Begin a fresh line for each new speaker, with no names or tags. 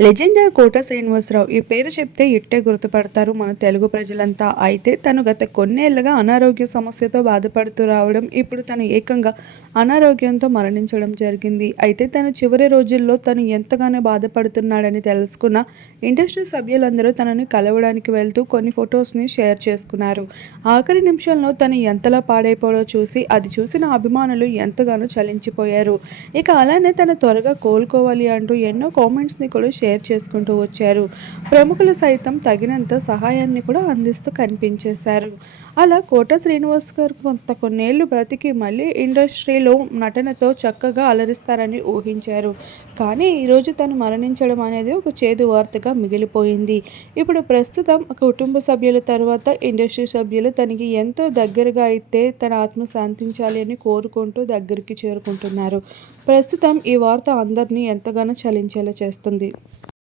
Legender కోట శ్రీనివాసరావు ఈ పేరు చెప్తే ఇట్టే గుర్తుపడతారు మన తెలుగు ప్రజలంతా. అయితే తను గత కొన్నేళ్ళుగా అనారోగ్య సమస్యతో బాధపడుతూ రావడం ఇప్పుడు తను ఏకంగా అనారోగ్యంతో మరణించడం జరిగింది. అయితే తన చివరి రోజుల్లో తను ఎంతగానో బాధపడుతున్నాడని తెలుసుకున్న ఇండస్ట్రీ సభ్యులందరూ తనని కలవడానికి వెళ్తూ కొన్ని ఫొటోస్ని షేర్ చేసుకున్నారు. ఆఖరి నిమిషంలో తను ఎంతలా పాడైపోడో చూసి అది చూసిన అభిమానులు ఎంతగానో చలించిపోయారు. ఇక అలానే తను త్వరగా కోలుకోవాలి అంటూ ఎన్నో కామెంట్స్ని కూడా షేర్ చేసుకుంటూ వచ్చారు. ప్రముఖులు సైతం తగినంత సహాయాన్ని కూడా అందిస్తూ కనిపించేశారు. అలా కోట శ్రీనివాస్ గారు కొంత కొన్నేళ్ళు బ్రతికి మళ్ళీ ఇండస్ట్రీలో నటనతో చక్కగా అలరిస్తారని ఊహించారు. కానీ ఈరోజు తను మరణించడం అనేది ఒక చేదు వార్తగా మిగిలిపోయింది. ఇప్పుడు ప్రస్తుతం కుటుంబ సభ్యుల తర్వాత ఇండస్ట్రీ సభ్యులు తనకి ఎంతో దగ్గరగా అయితే తన ఆత్మ శాంతించాలి అని కోరుకుంటూ దగ్గరికి చేరుకుంటున్నారు. ప్రస్తుతం ఈ వార్త అందరినీ ఎంతగానో చలించేలా చేస్తుంది.